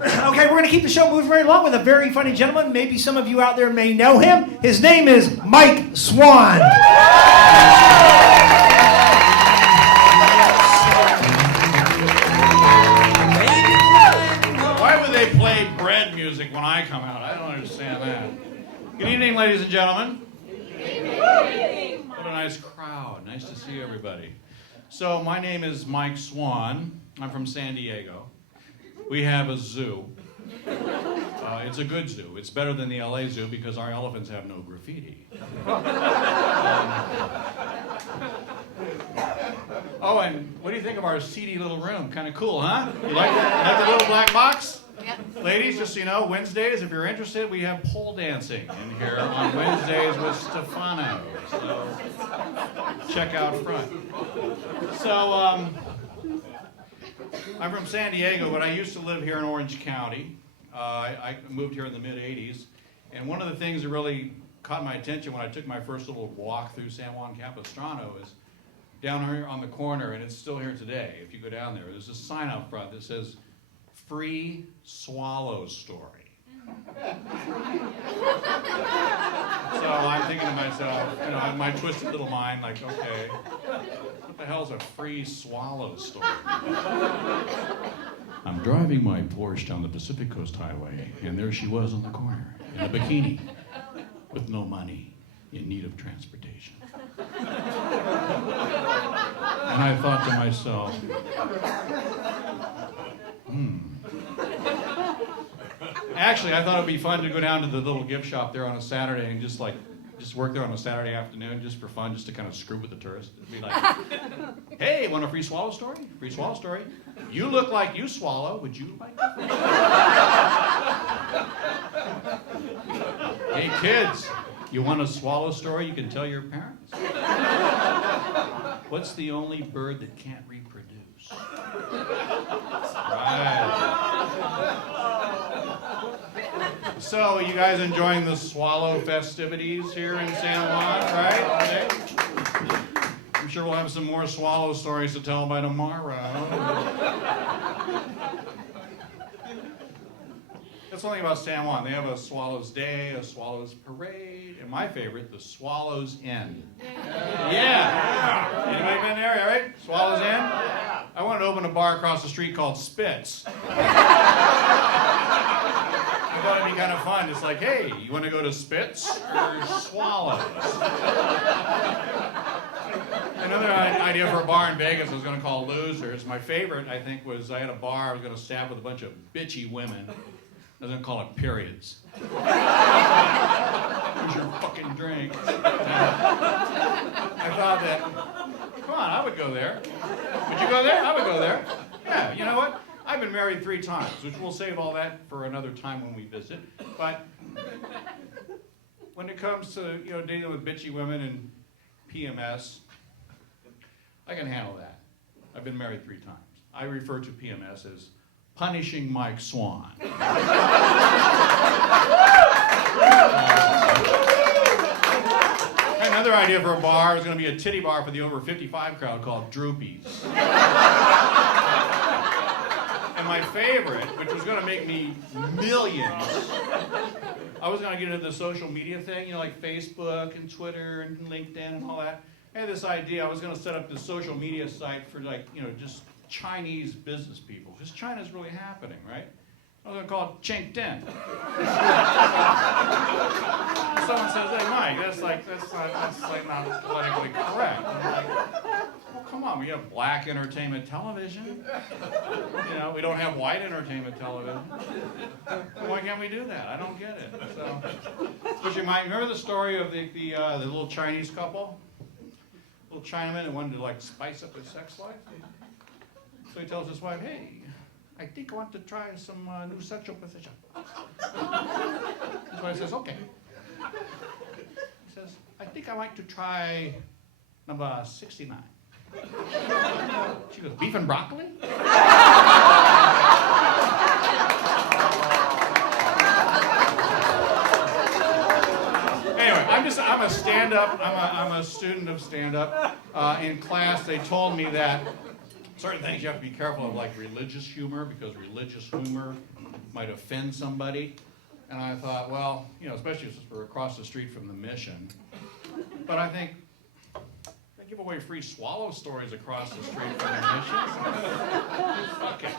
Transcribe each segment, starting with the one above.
Okay, we're going to keep the show moving very long with a very funny gentleman. Maybe some of you out there may know him. His name is Mike Swan. Why would they play bread music when I come out? I don't understand that. Good evening, ladies and gentlemen. What a nice crowd. Nice to see everybody. So my name is Mike Swan. I'm from San Diego. We have a zoo. It's a good zoo. It's better than the LA zoo because our elephants have no graffiti. Oh, and what do you think of our seedy little room? Kind of cool, huh? You like that? Like the little black box? Yep. Ladies, just so you know, Wednesdays, if you're interested, we have pole dancing in here on Wednesdays with Stefano. So check out front. So I'm from San Diego, but I used to live here in Orange County. I moved here in the mid-'80s. And one of the things that really caught my attention when I took my first little walk through San Juan Capistrano is down here on the corner, and it's still here today. If you go down there, there's a sign out front that says, "Free Swallow Story." So I'm thinking to myself, you know, in my twisted little mind, like, okay, what the hell's a free swallow story? I'm driving my Porsche down the Pacific Coast Highway, and there she was on the corner, in a bikini, with no money, in need of transportation. And I thought to myself, Actually, I thought it'd be fun to go down to the little gift shop there on a Saturday and just work there on a Saturday afternoon just for fun, just to kind of screw with the tourists. It'd be like, hey, want a free swallow story? Free swallow story. You look like you swallow. Would you like it? Hey, kids, you want a swallow story you can tell your parents? What's the only bird that can't reproduce? Right. So, you guys enjoying the swallow festivities here in San Juan, right? Okay. I'm sure we'll have some more swallow stories to tell by tomorrow. That's one thing about San Juan. They have a Swallows Day, a Swallows Parade, and my favorite, the Swallows Inn. Yeah. Anybody been there, all right? Swallows Inn? I wanted to open a bar across the street called Spitz. I thought it'd be kind of fun. It's like, hey, you want to go to Spitz or Swallows? Another idea for a bar in Vegas I was going to call Losers. My favorite, I think, was I had a bar I was going to staff with a bunch of bitchy women. I was going to call it Periods. Here's your fucking drink. I thought that, come on, I would go there. Would you go there? I would go there. Yeah, you know what? I've been married 3 times, which we'll save all that for another time when we visit. But when it comes to, you know, dealing with bitchy women and PMS, I can handle that. I've been married 3 times. I refer to PMS as punishing Mike Swan. Another idea for a bar is going to be a titty bar for the over 55 crowd called Droopies. And my favorite, which was going to make me millions, I was going to get into the social media thing, you know, like Facebook and Twitter and LinkedIn and all that. I had this idea. I was going to set up this social media site for, like, you know, just Chinese business people, because China's really happening, right? I was going to call it LinkedIn. Someone says, "Hey, Mike, that's not politically correct." I'm like, well, come on, we have black entertainment television. You know, we don't have white entertainment television. Why can't we do that? I don't get it. So, especially Mike, remember the story of the little Chinese couple, little Chinaman that wanted to like spice up his sex life? So he tells his wife, "Hey, I think I want to try some new sexual position." His wife says, "Okay." He says, "I think I like to try number 69. She goes, "Beef and broccoli?" Anyway, I'm a stand-up. I'm a student of stand-up. In class, they told me that certain things you have to be careful of, like religious humor, because religious humor might offend somebody. And I thought, well, you know, especially since we're across the street from the mission. But I think, they give away free swallow stories across the street from the mission. Okay.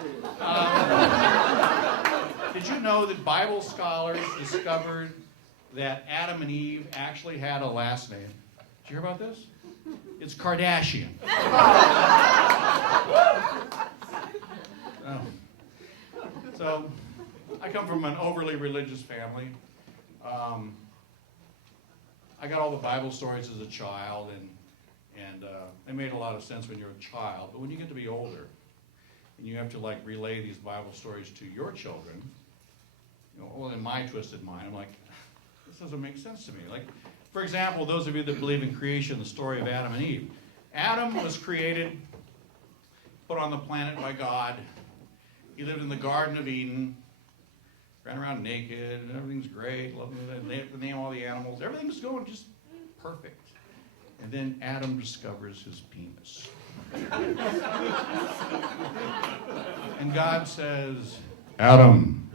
Did you know that Bible scholars discovered that Adam and Eve actually had a last name? Did you hear about this? It's Kardashian. Oh. So, I come from an overly religious family. I got all the Bible stories as a child, and they made a lot of sense when you're a child. But when you get to be older, and you have to like relay these Bible stories to your children, you know, well, in my twisted mind, I'm like, this doesn't make sense to me. Like, for example, those of you that believe in creation, the story of Adam and Eve. Adam was created, put on the planet by God. He lived in the Garden of Eden, ran around naked, and everything's great, loving to name all the animals. Everything's going just perfect. And then Adam discovers his penis. And God says, Adam,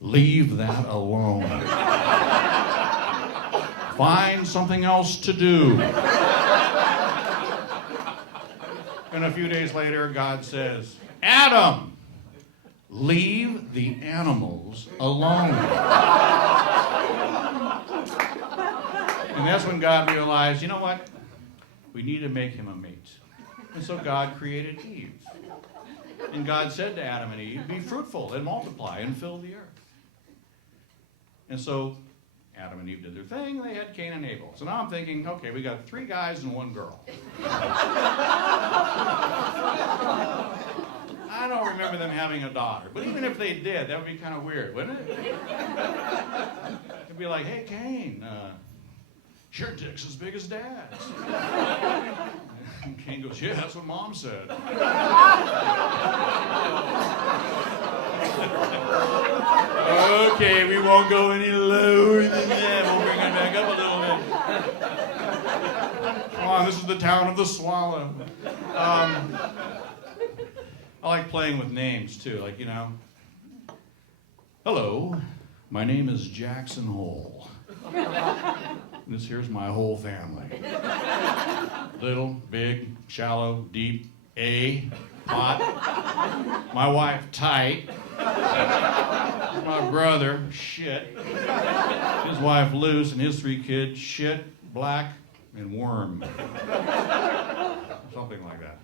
leave that alone. Find something else to do. And a few days later, God says, Adam, leave the animals alone. And that's when God realized, you know what? We need to make him a mate. And so God created Eve. And God said to Adam and Eve, be fruitful and multiply and fill the earth. And so Adam and Eve did their thing. They had Cain and Abel. So now I'm thinking, okay, we got 3 guys and 1 girl. I don't remember them having a daughter. But even if they did, that would be kind of weird, wouldn't it? It'd be like, hey, Cain, your dick's as big as Dad's. And Cain goes, yeah, that's what Mom said. Okay, we won't go any lower than that. We'll bring it back up a little bit. Come on, this is the town of the swallow. I like playing with names, too. Like, you know, hello, my name is Jackson Hole. This here's my whole family. Little, big, shallow, deep, A, hot. My wife, tight. My brother, shit. His wife, loose, and his 3 kids, shit, black, and worm. Something like that.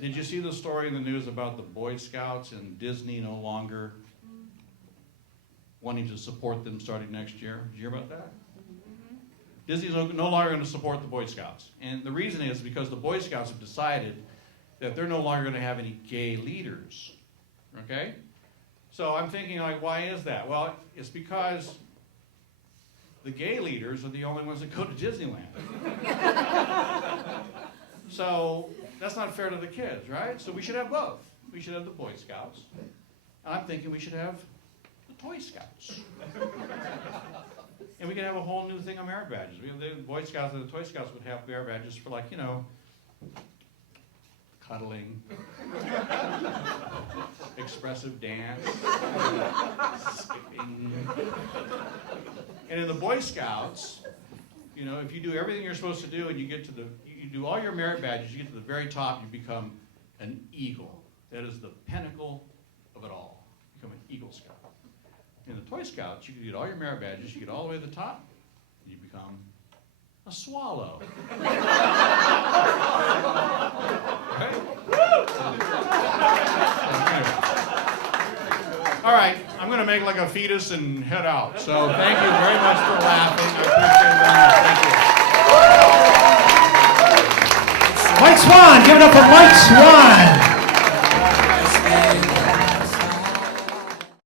Did you see the story in the news about the Boy Scouts and Disney no longer wanting to support them starting next year? Did you hear about that? Disney's no longer going to support the Boy Scouts. And the reason is because the Boy Scouts have decided that they're no longer going to have any gay leaders. Okay? So I'm thinking, like, why is that? Well, it's because the gay leaders are the only ones that go to Disneyland. So that's not fair to the kids, right? So we should have both. We should have the Boy Scouts. And I'm thinking we should have the Toy Scouts. And we could have a whole new thing of merit badges. The Boy Scouts and the Toy Scouts would have merit badges for, like, you know, cuddling, expressive dance, skipping. And in the Boy Scouts, you know, if you do everything you're supposed to do and you get to you do all your merit badges, you get to the very top, you become an eagle. That is the pinnacle of it all. You become an Eagle Scout. In the Toy Scouts, you get all your merit badges, you get all the way to the top, and you become a swallow. Right? All right, I'm going to make like a fetus and head out. So thank you very much for laughing. I appreciate it very much. Thank you. Mike Swan, give it up for Mike Swan.